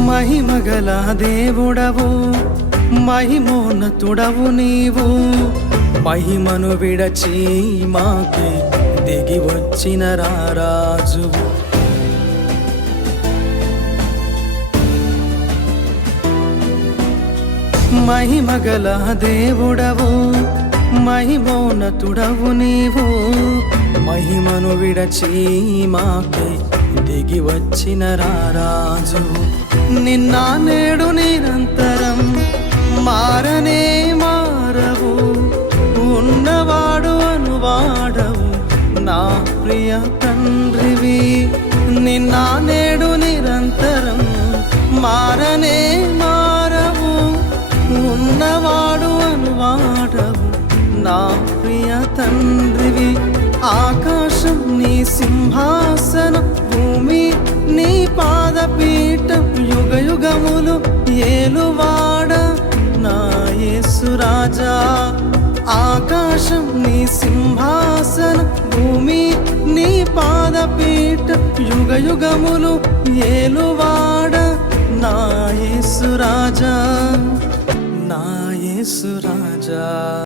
మహిమగల దేవుడవు మహిమోన్నతుడవు నీవు, మహిమను విడచి మాకే దిగి వచ్చిన రారాజువు. మహిమగల దేవుడవు మహిమోన్నతుడవు నీవు, మహిమను విడచి మాకే దిగి వచ్చిన రారాజువు. నిన్న నేడు నిరంతరం మారనే మారవు, ఉన్నవాడు అనువాడవు నా ప్రియ తండ్రివి. నిన్న నేడు నిరంతరం మారనే మారవు, ఉన్నవాడు అనువాడవు నా ప్రియ తండ్రివి. ఆకాశం నీ సింహాసనం, భూమి నీ పాదపీఠం, యుగ యుగములు ఏలువాడ నా యేసు రాజా. ఆకాశం నీ సింహాసనం, భూమి నీ పాదపీఠం, యుగ యుగములు ఏలువాడ నా యేసు రాజా, నా యేసు రాజా.